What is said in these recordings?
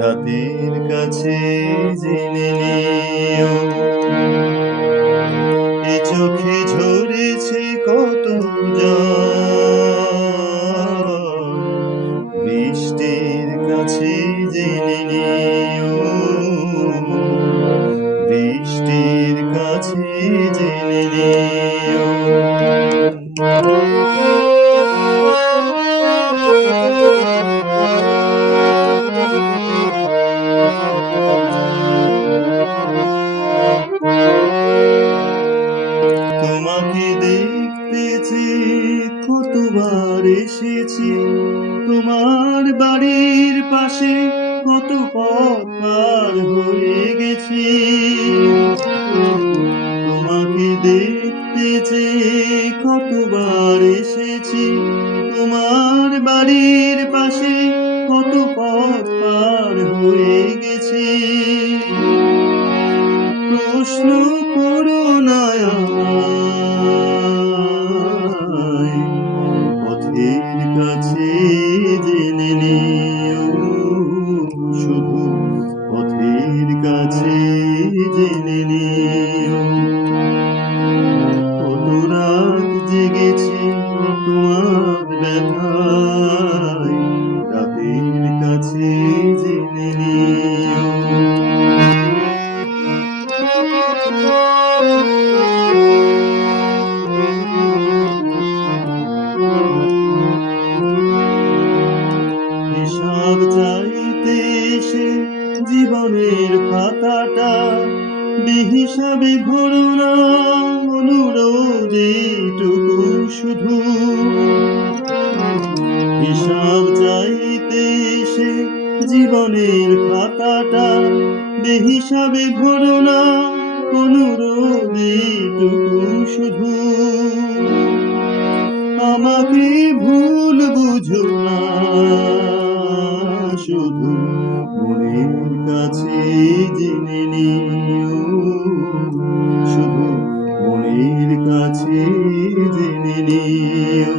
রাতের কাছে জেনে নিও তোমাকে দেখতে চেয়ে কতবার এসেছি। তোমার বাড়ির পাশে কত পথ পার হয়ে গেছি। কতবার এসেছি তোমার বাড়ির পাশে, কত পথ পার হয়ে গেছি। প্রশ্ন করো না পথের কাছে জেনে নিও। শুধু পথের কাছে জেনে নিও। ব্যথায় রাতের কাছে জেনে নিও। হিসাব এসে জীবনের খাতাটা বেহিসাবে ভরো না অনুরোধ এইটুকু শুধু। জীবনের খাতাটা বেহিসাবে ভরো না, অনুরোধ এইটুকু শুধু। আমাকে ভুল বুঝো না, শুধু মনের কাছে জেনে নিও। শুধু মনের কাছে জেনে নিও।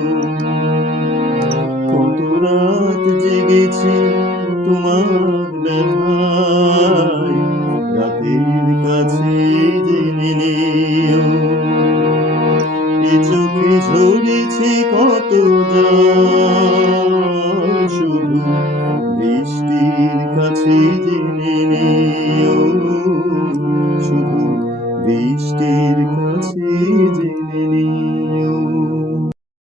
কত রাত জেগেছি তোমার ব্যথায় রাতের কাছে জেনে নিও এ চোখে ঝরেছে কত শুধু বৃষ্টির কাছে জেনে নিও শুধু বৃষ্টির